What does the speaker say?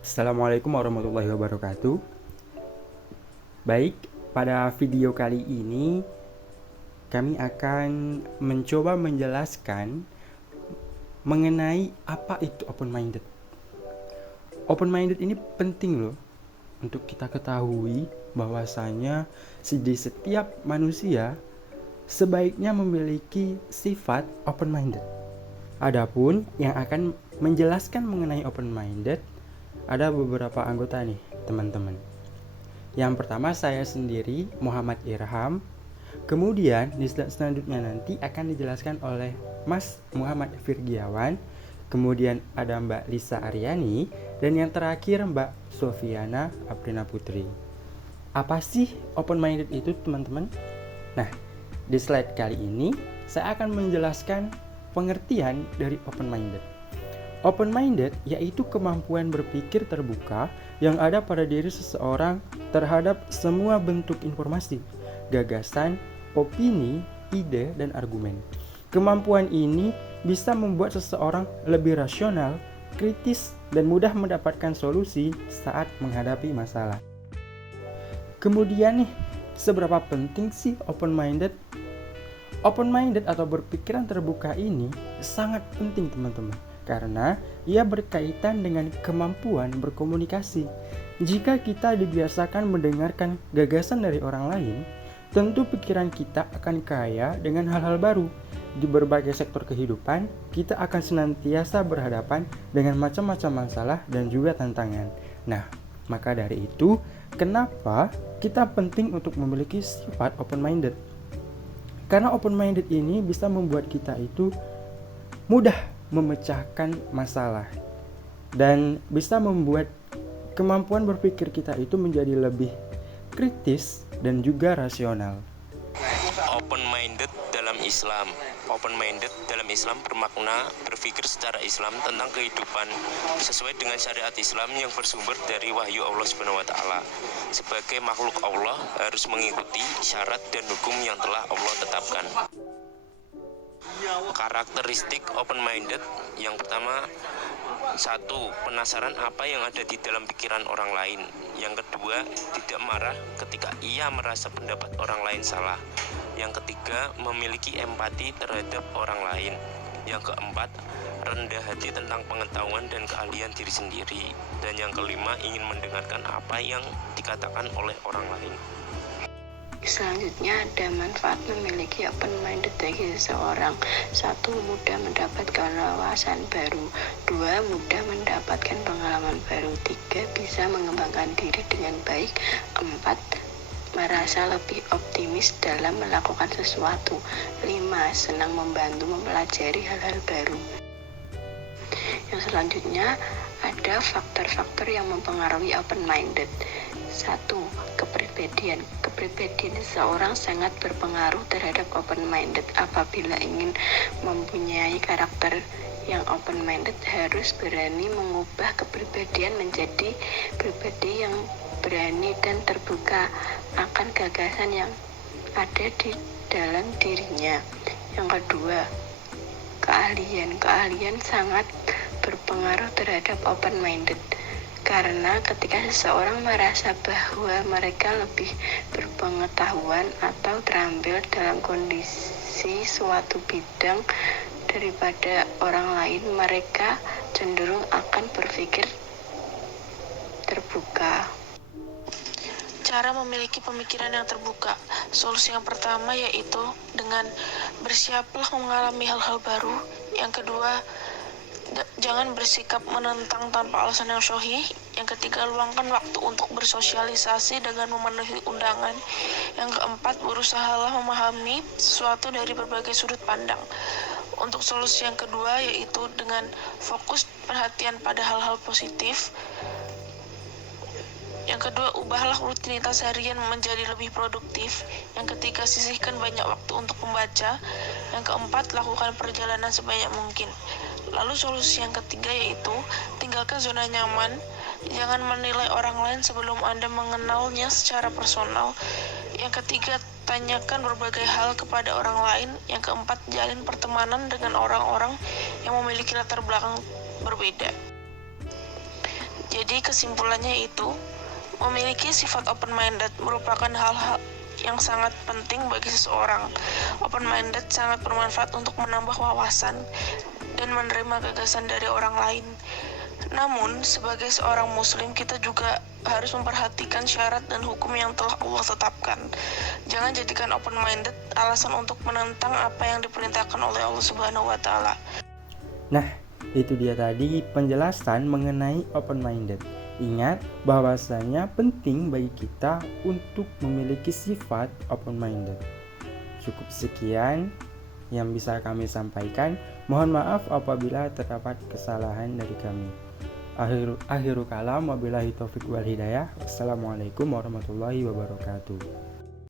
Assalamualaikum warahmatullahi wabarakatuh. Baik, pada video kali ini kami akan mencoba menjelaskan mengenai apa itu open-minded. Open-minded ini penting loh untuk kita ketahui bahwasanya di setiap manusia sebaiknya memiliki sifat open-minded. Adapun yang akan menjelaskan mengenai open-minded ada beberapa anggota nih, teman-teman. Yang pertama saya sendiri, Muhammad Irham. Kemudian di slide selanjutnya nanti akan dijelaskan oleh Mas Muhammad Firgiawan. Kemudian ada Mbak Lisa Aryani. Dan yang terakhir Mbak Sofiana Aprina Putri. Apa sih open-minded itu, teman-teman? Nah, di slide kali ini saya akan menjelaskan pengertian dari open-minded. Open-minded yaitu kemampuan berpikir terbuka yang ada pada diri seseorang terhadap semua bentuk informasi, gagasan, opini, ide, dan argumen. Kemampuan ini bisa membuat seseorang lebih rasional, kritis, dan mudah mendapatkan solusi saat menghadapi masalah. Kemudian nih, seberapa penting sih open-minded? Open-minded atau berpikiran terbuka ini sangat penting, teman-teman, karena ia berkaitan dengan kemampuan berkomunikasi. Jika kita dibiasakan mendengarkan gagasan dari orang lain, tentu pikiran kita akan kaya dengan hal-hal baru. Di berbagai sektor kehidupan, kita akan senantiasa berhadapan dengan macam-macam masalah dan juga tantangan. Nah, maka dari itu, kenapa kita penting untuk memiliki sifat open-minded? Karena open-minded ini bisa membuat kita itu mudah memecahkan masalah dan bisa membuat kemampuan berpikir kita itu menjadi lebih kritis dan juga rasional. Open-minded dalam Islam. Open-minded dalam Islam bermakna berpikir secara Islam tentang kehidupan sesuai dengan syariat Islam yang bersumber dari wahyu Allah Subhanahu wa taala. Sebagai makhluk Allah harus mengikuti syarat dan hukum yang telah Allah tetapkan. Karakteristik open-minded yang pertama, 1. Penasaran apa yang ada di dalam pikiran orang lain. Yang kedua, tidak marah ketika ia merasa pendapat orang lain salah. Yang ketiga, memiliki empati terhadap orang lain. Yang keempat, rendah hati tentang pengetahuan dan keahlian diri sendiri. Dan yang kelima, ingin mendengarkan apa yang dikatakan oleh orang lain. Selanjutnya ada manfaat memiliki open-minded bagi seseorang. 1. Mudah mendapatkan wawasan baru. 2. Mudah mendapatkan pengalaman baru. 3. Bisa mengembangkan diri dengan baik. 4. Merasa lebih optimis dalam melakukan sesuatu. 5. Senang membantu mempelajari hal-hal baru. Yang selanjutnya ada faktor-faktor yang mempengaruhi open-minded. 1. Kepribadian. Kepribadian seseorang sangat berpengaruh terhadap open-minded. Apabila ingin mempunyai karakter yang open-minded, harus berani mengubah kepribadian menjadi pribadi yang berani dan terbuka akan gagasan yang ada di dalam dirinya. Yang kedua, keahlian. Keahlian sangat berpengaruh terhadap open-minded. Karena ketika seseorang merasa bahwa mereka lebih berpengetahuan atau terampil dalam kondisi suatu bidang daripada orang lain, mereka cenderung akan berpikir terbuka. Cara memiliki pemikiran yang terbuka. Solusi yang pertama yaitu dengan bersiaplah mengalami hal-hal baru. Yang kedua, jangan bersikap menentang tanpa alasan yang syahih. Yang ketiga, luangkan waktu untuk bersosialisasi dengan memenuhi undangan. Yang keempat, berusahalah memahami sesuatu dari berbagai sudut pandang. Untuk solusi yang kedua yaitu dengan fokus perhatian pada hal-hal positif. Yang kedua, ubahlah rutinitas harian menjadi lebih produktif. Yang ketiga, sisihkan banyak waktu untuk membaca. Yang keempat, lakukan perjalanan sebanyak mungkin. Lalu solusi yang ketiga yaitu tinggalkan zona nyaman. Jangan menilai orang lain sebelum Anda mengenalnya secara personal. Yang ketiga, tanyakan berbagai hal kepada orang lain. Yang keempat, jalin pertemanan dengan orang-orang yang memiliki latar belakang berbeda. Jadi Jadi kesimpulannya itu, memiliki sifat open-minded merupakan hal-hal yang sangat penting bagi seseorang. Open-minded sangat bermanfaat untuk menambah wawasan dan menerima gagasan dari orang lain. Namun, sebagai seorang muslim, kita juga harus memperhatikan syarat dan hukum yang telah Allah tetapkan. Jangan jadikan open-minded alasan untuk menentang apa yang diperintahkan oleh Allah Subhanahu wa Ta'ala. Nah, itu dia tadi penjelasan mengenai open-minded. Ingat bahwasanya penting bagi kita untuk memiliki sifat open-minded. Cukup sekian yang bisa kami sampaikan. Mohon maaf apabila terdapat kesalahan dari kami. Akhiru kalam, wabillahi taufiq wal hidayah. Wassalamualaikum warahmatullahi wabarakatuh.